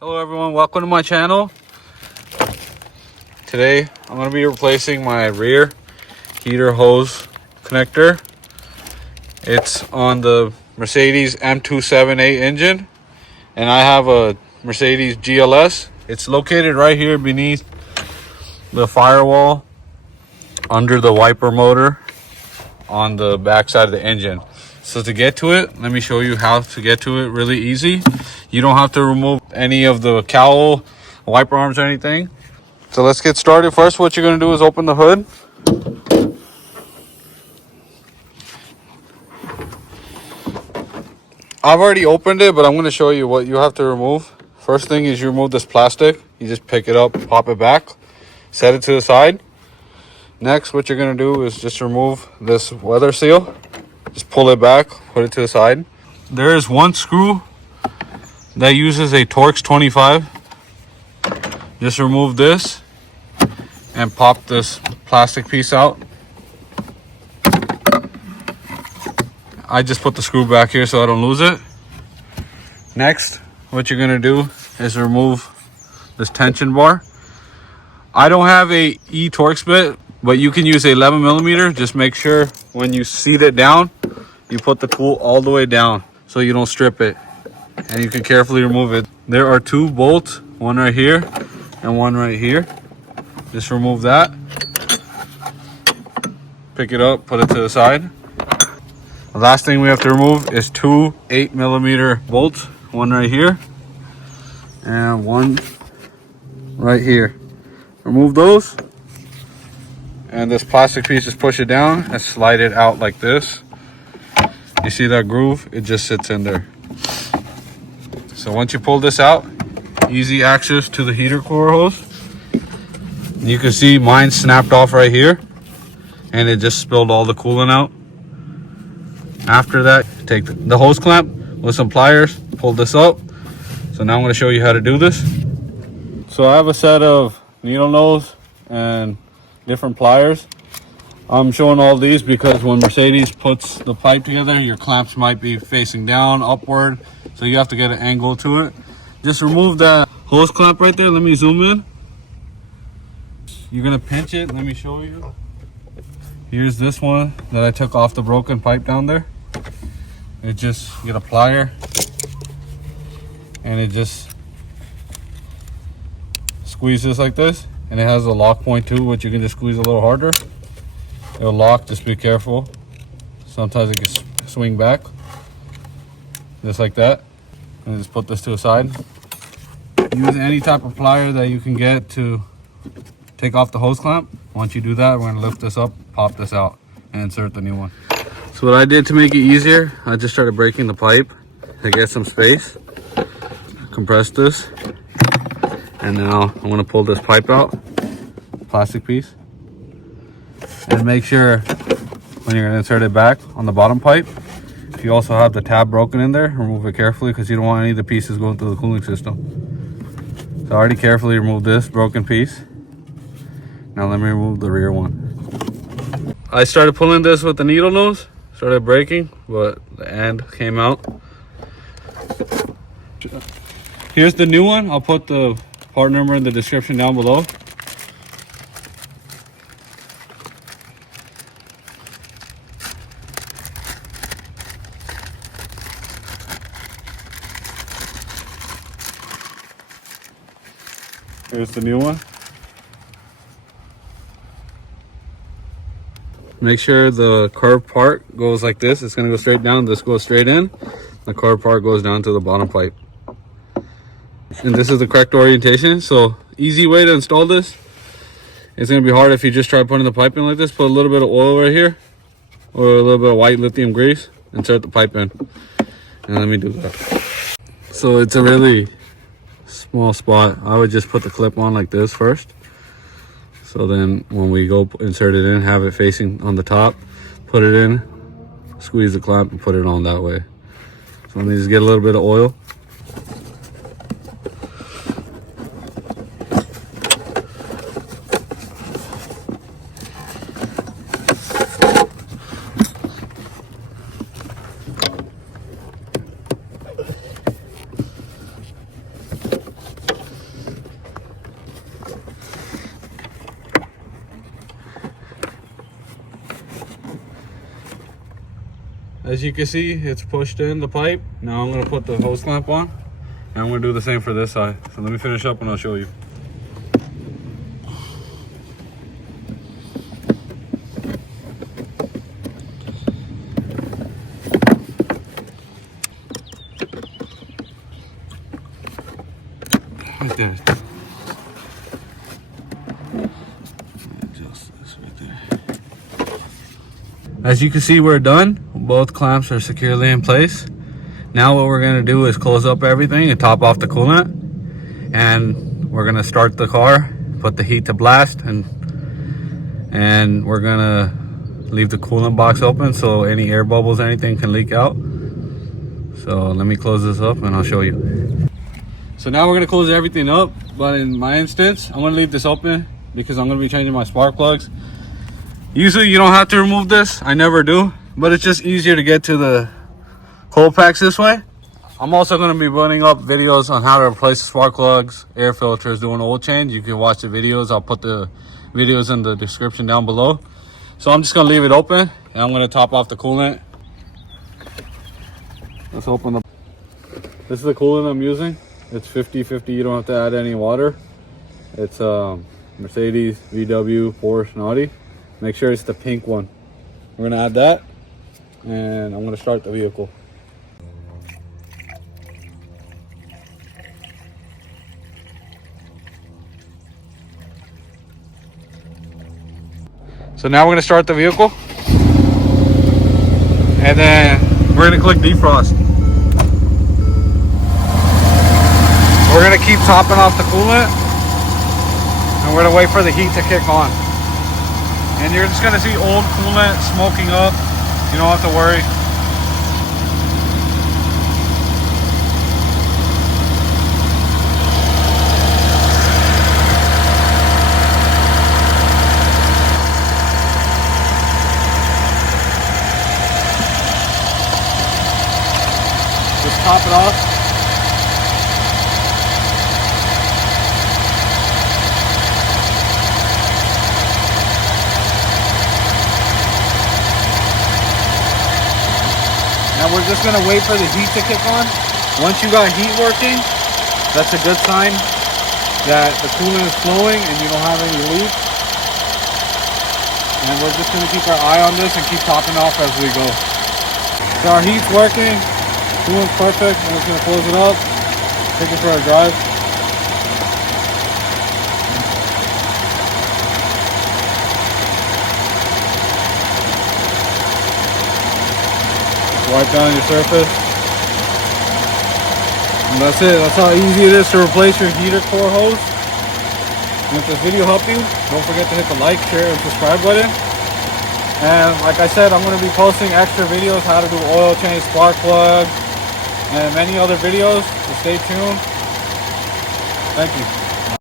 Hello everyone, welcome to my channel. Today I'm going to be replacing my rear heater hose connector. It's on the Mercedes M278 engine, and I have a Mercedes GLS. It's located right here beneath the firewall under the wiper motor on the back side of the engine. So to get to it, let me show you how to get to it really easy. You don't have to remove any of the cowl, wiper arms or anything. So let's get started. First, what you're going to do is open the hood. I've already opened it, but I'm going to show you what you have to remove. First thing is you remove this plastic. You just pick it up, pop it back, set it to the side. Next, what you're going to do is just remove this weather seal. Just pull it back, put it to the side. There is one screw that uses a Torx 25. Just remove this and pop this plastic piece out. I just put the screw back here so I don't lose it. Next, what you're gonna do is remove this tension bar. I don't have a E-Torx bit, but you can use a 11 millimeter. Just make sure when you seat it down, you put the tool all the way down so you don't strip it, and you can carefully remove it. There are two bolts, one right here and one right here. Just remove that, pick it up, put it to the side. The last thing we have to remove is two 8 millimeter bolts, one right here and one right here. Remove those, and this plastic piece, just push it down and slide it out like this. You see that groove? It just sits in there. So once you pull this out, easy access to the heater core hose. You can see mine snapped off right here, and it just spilled all the coolant out. After that, take the hose clamp with some pliers, pull this up. So now I'm going to show you how to do this. So I have a set of needle nose and different pliers. I'm showing all these because when Mercedes puts the pipe together, your clamps might be facing down, upward, so you have to get an angle to it. Just remove that hose clamp right there. Let me zoom in. You're gonna pinch it. Let me show you. Here's this one that I took off the broken pipe down there. It just, get a plier, and it just squeezes like this, and it has a lock point too, which you can just squeeze a little harder. It'll lock, just be careful. Sometimes it can swing back, just like that. And just put this to the side. Use any type of plier that you can get to take off the hose clamp. Once you do that, we're gonna lift this up, pop this out, and insert the new one. So what I did to make it easier, I just started breaking the pipe to get some space. Compress this, and now I'm gonna pull this pipe out, plastic piece. And make sure when you're going to insert it back on the bottom pipe, if you also have the tab broken in there, remove it carefully because you don't want any of the pieces going through the cooling system. So I already carefully removed this broken piece. Now let me remove the rear one. I started pulling this with the needle nose, started breaking, but the end came out. Here's the new one. I'll put the part number in the description down below. Here's the new one. Make sure the curved part goes like this. It's going to go straight down. This goes straight in. The curved part goes down to the bottom pipe. And this is the correct orientation. So easy way to install this. It's going to be hard if you just try putting the pipe in like this. Put a little bit of oil right here, or a little bit of white lithium grease. Insert the pipe in. And let me do that. So it's a really small spot. I would just put the clip on like this first. So then when we go insert it in, have it facing on the top, put it in, squeeze the clamp and put it on that way. So let me just get a little bit of oil. As you can see, it's pushed in the pipe. Now I'm gonna put the hose clamp on, and I'm gonna do the same for this side. So let me finish up and I'll show you. Right there. Adjust this right there. As you can see, we're done. Both clamps are securely in place. Now what we're gonna do is close up everything and top off the coolant, and we're gonna start the car, put the heat to blast, and we're gonna leave the coolant box open so any air bubbles, anything can leak out. So let me close this up and I'll show you. So now we're gonna close everything up, but in my instance, I'm gonna leave this open because I'm gonna be changing my spark plugs. Usually you don't have to remove this, I never do, but it's just easier to get to the cold packs this way. I'm also gonna be putting up videos on how to replace the spark plugs, air filters, doing oil change. You can watch the videos. I'll put the videos in the description down below. So I'm just gonna leave it open and I'm gonna top off the coolant. Let's open the, this is the coolant I'm using. It's 50-50, you don't have to add any water. It's Mercedes, VW, Porsche, and Audi. Make sure it's the pink one. We're gonna add that, and I'm gonna start the vehicle. So now we're gonna start the vehicle, and then we're gonna click defrost. We're gonna keep topping off the coolant, and we're gonna wait for the heat to kick on. And you're just gonna see old coolant smoking up. You don't have to worry. Just top it off. Now we're just gonna wait for the heat to kick on. Once you got heat working, that's a good sign that the coolant is flowing and you don't have any leaks. And we're just gonna keep our eye on this and keep topping off as we go. So our heat's working, coolant's perfect. I'm just gonna close it up, take it for a drive. Wipe down your surface. And that's it. That's how easy it is to replace your heater core hose. And if this video helped you, don't forget to hit the like, share, and subscribe button. And like I said, I'm going to be posting extra videos, how to do oil change, spark plug, and many other videos. So stay tuned. Thank you.